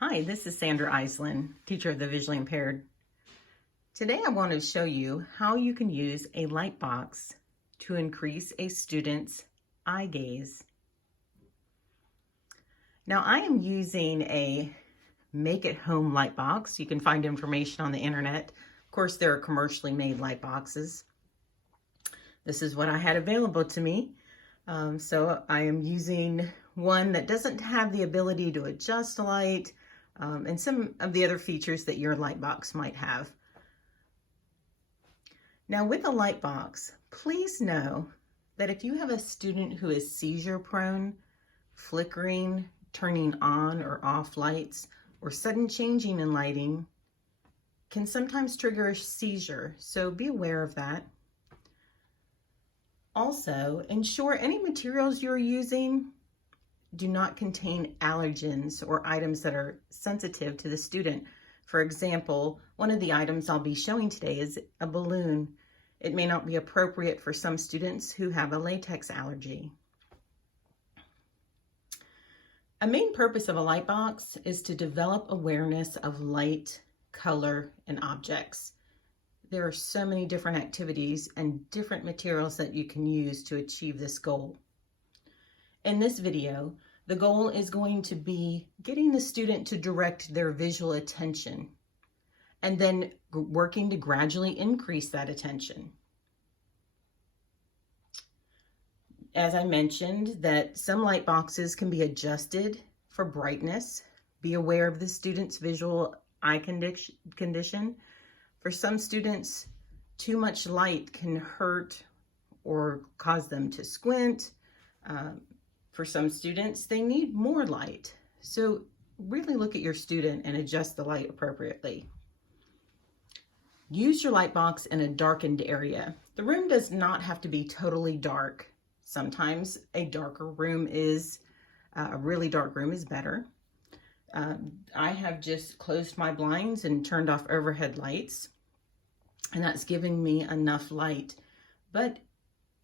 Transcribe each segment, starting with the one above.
Hi, this is Sandra Iselin, teacher of the visually impaired. Today I want to show you how you can use a light box to increase a student's eye gaze. Now I am using a make-at-home light box. You can find information on the internet. Of course, there are commercially made light boxes. This is what I had available to me. So I am using one that doesn't have the ability to adjust the light, and some of the other features that your light box might have. Now with a light box, please know that if you have a student who is seizure prone, flickering, turning on or off lights, or sudden changing in lighting can sometimes trigger a seizure, so be aware of that. Also, ensure any materials you're using do not contain allergens or items that are sensitive to the student. For example, one of the items I'll be showing today is a balloon. It may not be appropriate for some students who have a latex allergy. A main purpose of a light box is to develop awareness of light, color, and objects. There are so many different activities and different materials that you can use to achieve this goal. In this video, the goal is going to be getting the student to direct their visual attention and then working to gradually increase that attention. As I mentioned, that some light boxes can be adjusted for brightness. Be aware of the student's visual eye condition. For some students, too much light can hurt or cause them to squint. For some students, they need more light. So really look at your student and adjust the light appropriately. Use your light box in a darkened area. The room does not have to be totally dark. Sometimes a really dark room is better. I have just closed my blinds and turned off overhead lights, and that's giving me enough light. But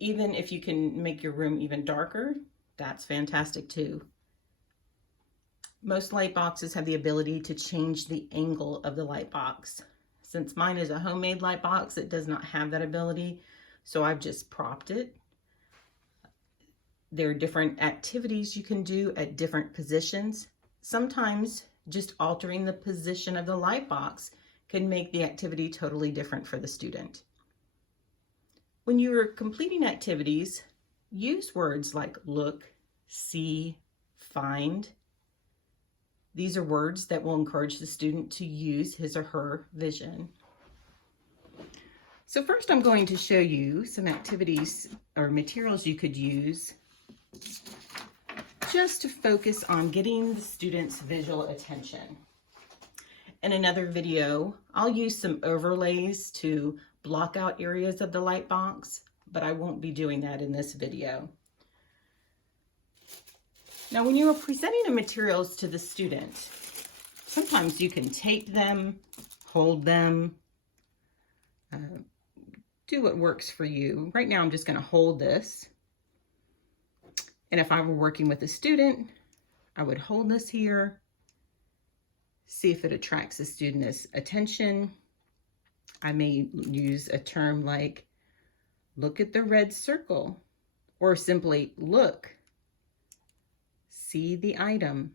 even if you can make your room even darker, that's fantastic too. Most light boxes have the ability to change the angle of the light box. Since mine is a homemade light box, it does not have that ability, so I've just propped it. There are different activities you can do at different positions. Sometimes just altering the position of the light box can make the activity totally different for the student. When you're completing activities, use words like look, see, find. These are words that will encourage the student to use his or her vision. So first I'm going to show you some activities or materials you could use just to focus on getting the student's visual attention. In another video, I'll use some overlays to block out areas of the light box, but I won't be doing that in this video. Now, when you are presenting the materials to the student, sometimes you can tape them, hold them, do what works for you. Right now, I'm just going to hold this. And if I were working with a student, I would hold this here, see if it attracts the student's attention. I may use a term like, look at the red circle, or simply look, see the item.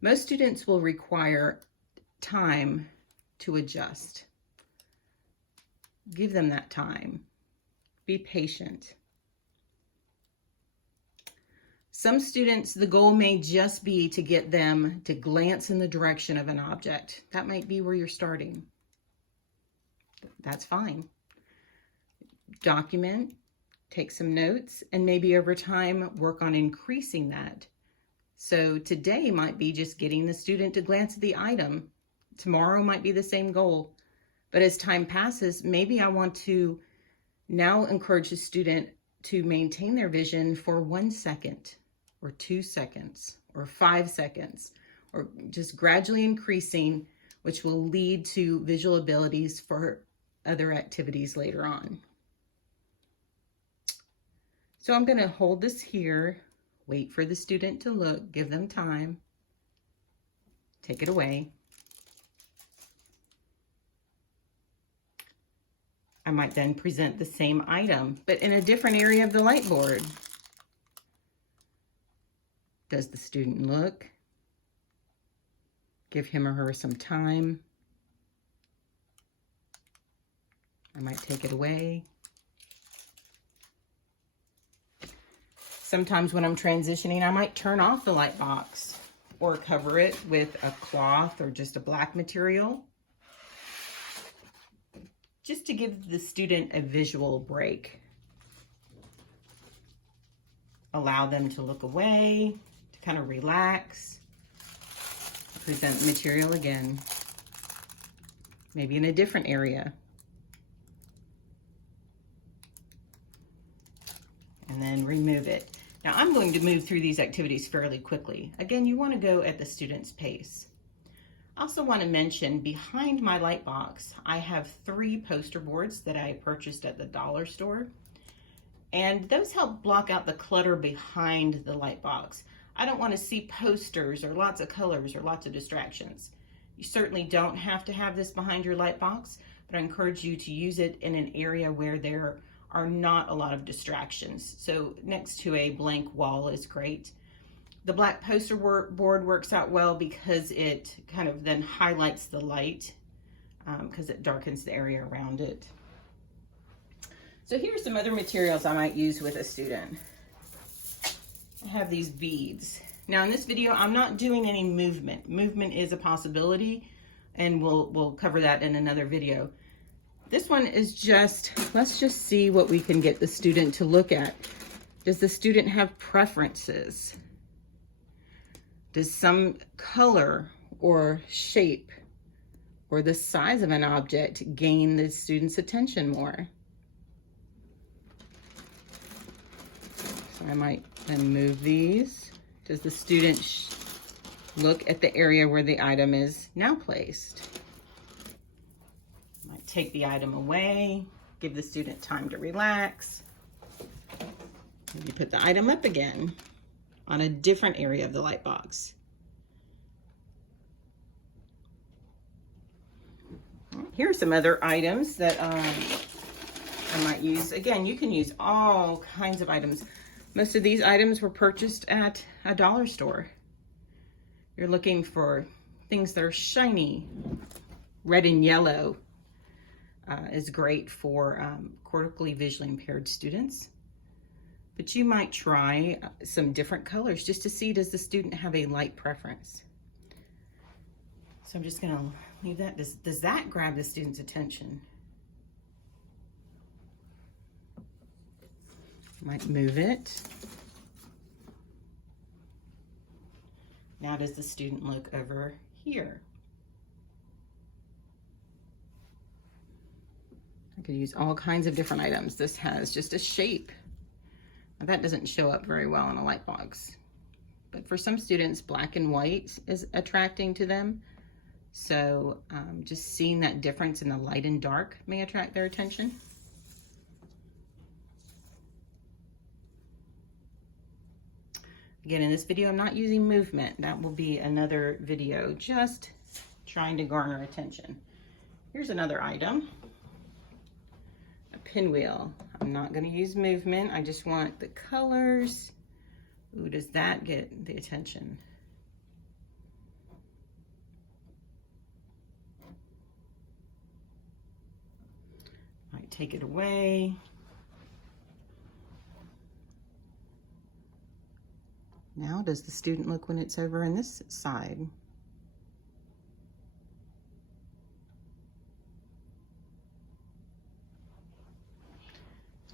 Most students will require time to adjust. Give them that time. Be patient. Some students, the goal may just be to get them to glance in the direction of an object. That might be where you're starting. That's fine. Document, take some notes, and maybe over time work on increasing that. So today might be just getting the student to glance at the item. Tomorrow might be the same goal. But as time passes, maybe I want to now encourage the student to maintain their vision for 1 second, or 2 seconds, or 5 seconds, or just gradually increasing, which will lead to visual abilities for other activities later on. So I'm going to hold this here, wait for the student to look, give them time. take it away. I might then present the same item, but in a different area of the light board. Does the student look? Give him or her some time. I might take it away. Sometimes when I'm transitioning, I might turn off the light box or cover it with a cloth or just a black material, just to give the student a visual break. Allow them to look away, to kind of relax. Present the material again, maybe in a different area. And then remove it. Now I'm going to move through these activities fairly quickly. Again, you want to go at the student's pace. I also want to mention behind my light box, I have 3 poster boards that I purchased at the dollar store. And those help block out the clutter behind the light box. I don't want to see posters or lots of colors or lots of distractions. You certainly don't have to have this behind your light box, but I encourage you to use it in an area where there are not a lot of distractions. So next to a blank wall is great. The black poster board works out well because it kind of then highlights the light because it darkens the area around it. So here's some other materials I might use with a student. I have these beads. Now in this video, I'm not doing any movement. Movement is a possibility, and we'll cover that in another video. This one is just, let's just see what we can get the student to look at. Does the student have preferences? Does some color or shape or the size of an object gain the student's attention more? So I might then move these. Does the student look at the area where the item is now placed? I might take the item away, give the student time to relax. Maybe put the item up again on a different area of the light box. Here are some other items that I might use. Again, you can use all kinds of items. Most of these items were purchased at a dollar store. You're looking for things that are shiny. Red and yellow is great for cortically visually impaired students. But you might try some different colors just to see, does the student have a light preference? So I'm just gonna leave that. Does that grab the student's attention? Might move it. Now does the student look over here? I could use all kinds of different items. This has just a shape. Now that doesn't show up very well in a light box. But for some students, black and white is attracting to them. So just seeing that difference in the light and dark may attract their attention. Again, in this video, I'm not using movement. That will be another video, just trying to garner attention. Here's another item, a pinwheel. I'm not gonna use movement. I just want the colors. Ooh, does that get the attention? Might take it away. Now, does the student look when it's over on this side?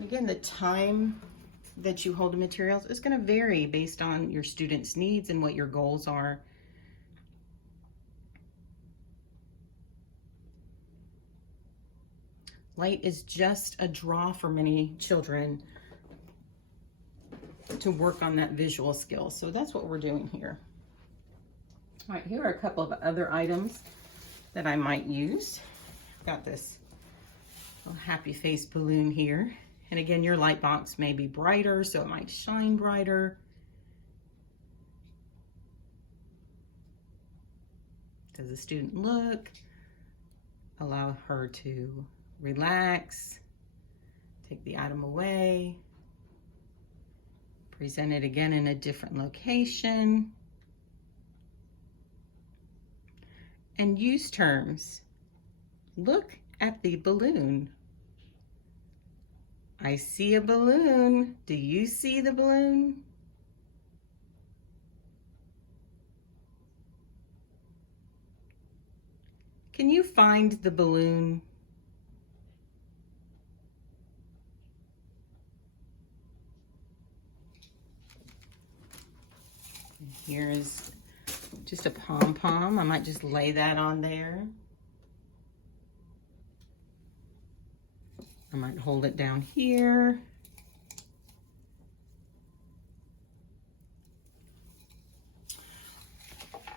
Again, the time that you hold the materials is going to vary based on your student's needs and what your goals are. Light is just a draw for many children to work on that visual skill. So that's what we're doing here. All right, here are a couple of other items that I might use. I've got this little happy face balloon here. And again, your light box may be brighter, so it might shine brighter. Does the student look? Allow her to relax. Take the item away. Present it again in a different location. And use terms. Look at the balloon. I see a balloon. Do you see the balloon? Can you find the balloon? Here's just a pom-pom. I might just lay that on there. I might hold it down here.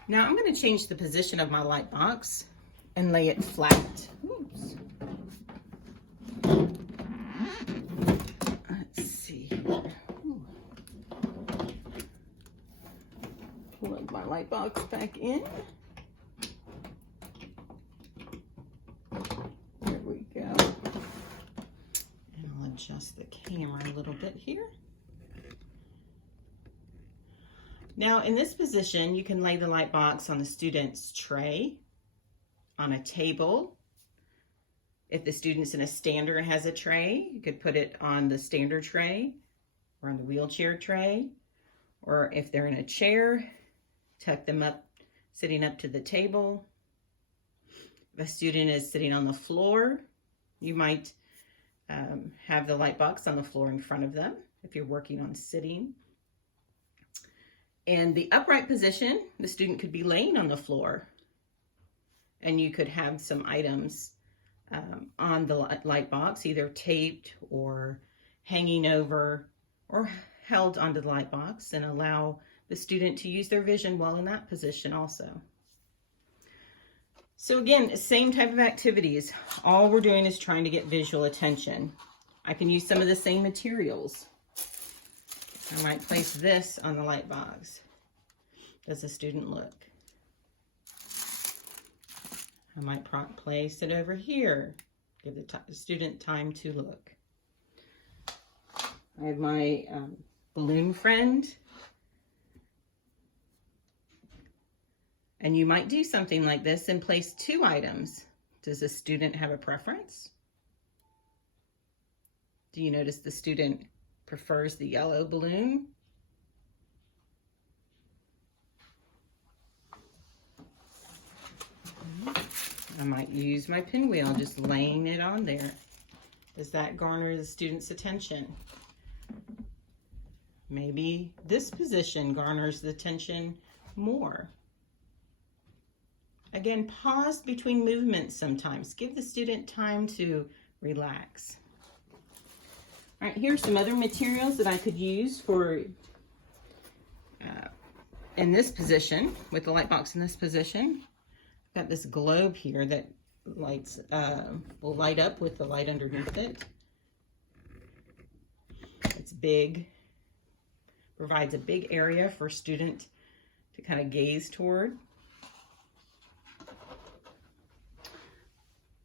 Now I'm going to change the position of my light box and lay it flat. Oops. Let's see. Ooh. Plug my light box back in. There we go. And I'll adjust the camera a little bit here. Now in this position, you can lay the light box on the student's tray, on a table. If the student's in a stander and has a tray, you could put it on the stander tray or on the wheelchair tray. Or if they're in a chair, tuck them up, sitting up to the table. If a student is sitting on the floor, you might have the light box on the floor in front of them if you're working on sitting. In the upright position, the student could be laying on the floor, and you could have some items on the light box, either taped or hanging over or held onto the light box, and allow the student to use their vision while in that position also. So again, same type of activities. All we're doing is trying to get visual attention. I can use some of the same materials. I might place this on the light box. Does the student look? I might place it over here. Give the student time to look. I have my balloon friend. And you might do something like this and place two items. Does the student have a preference? Do you notice the student prefers the yellow balloon? I might use my pinwheel, just laying it on there. Does that garner the student's attention? Maybe this position garners the attention more. Again, pause between movements sometimes. Give the student time to relax. All right, here's some other materials that I could use for in this position, with the light box in this position. I've got this globe here that lights will light up with the light underneath it. It's big, provides a big area for a student to kind of gaze toward.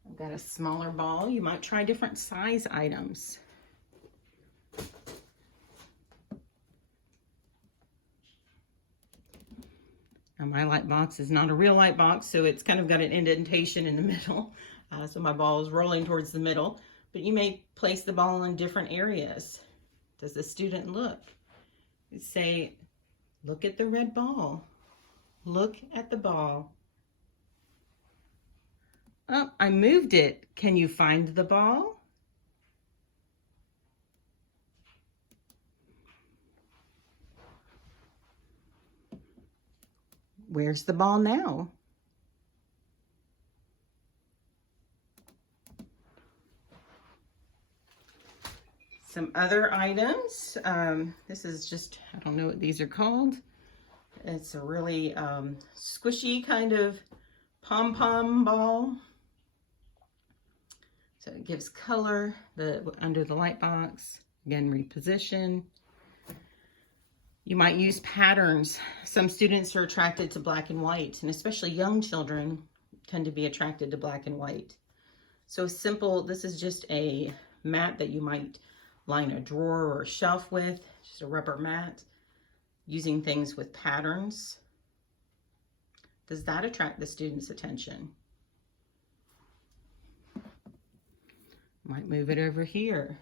I've got a smaller ball. You might try different size items. Now my light box is not a real light box, so it's kind of got an indentation in the middle. So my ball is rolling towards the middle, but you may place the ball in different areas. Does the student look? You say, look at the red ball. Look at the ball. Oh, I moved it. Can you find the ball? Where's the ball now? Some other items. This is just, I don't know what these are called. It's a really squishy kind of pom-pom ball. So it gives color under the light box. Again, reposition. You might use patterns. Some students are attracted to black and white, and especially young children tend to be attracted to black and white. So simple, this is just a mat that you might line a drawer or a shelf with, just a rubber mat, using things with patterns. Does that attract the student's attention? Might move it over here.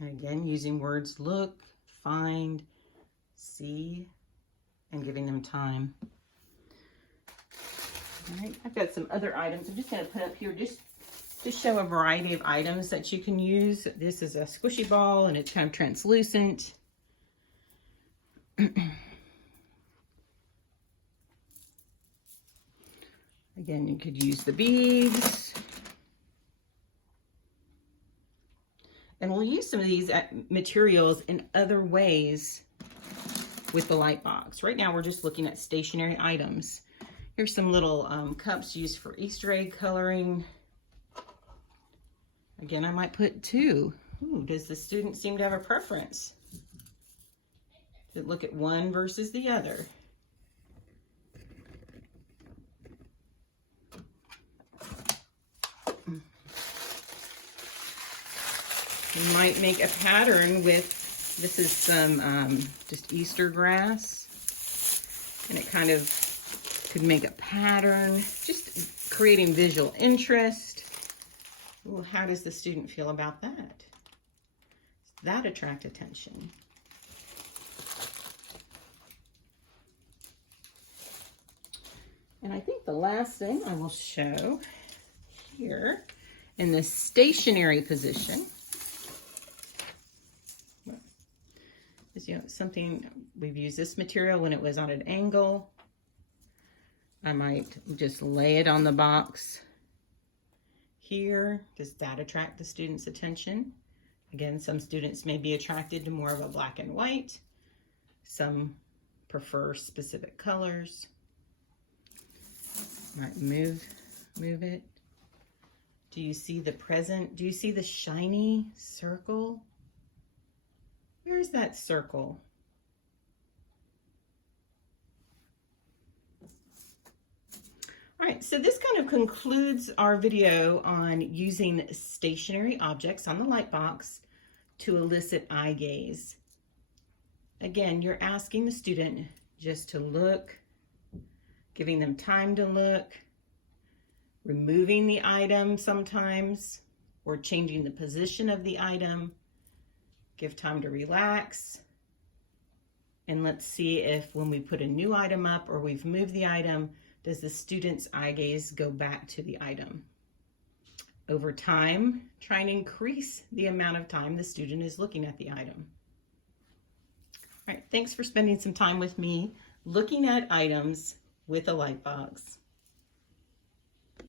And again, using words look, find, see, and giving them time. All right, I've got some other items I'm just going to put up here just to show a variety of items that you can use. This is a squishy ball and it's kind of translucent. Again, you could use the beads. And we'll use some of these materials in other ways with the light box. Right now, we're just looking at stationary items. Here's some little cups used for Easter egg coloring. Again, I might put 2. Ooh, does the student seem to have a preference? Look at one versus the other. You might make a pattern with, this is some just Easter grass, and it kind of could make a pattern, just creating visual interest. Well, how does the student feel about that? Does that attract attention? And I think the last thing I will show here in the stationary position is, something, we've used this material when it was on an angle. I might just lay it on the box here. Does that attract the student's attention? Again, some students may be attracted to more of a black and white. Some prefer specific colors. Might move it. Do you see the present? Do you see the shiny circle? Where's that circle? All right, so this kind of concludes our video on using stationary objects on the light box to elicit eye gaze. Again, you're asking the student just to look, giving them time to look, removing the item sometimes, or changing the position of the item. Give time to relax. And let's see if when we put a new item up or we've moved the item, does the student's eye gaze go back to the item? Over time, try and increase the amount of time the student is looking at the item. All right, thanks for spending some time with me looking at items with a light box.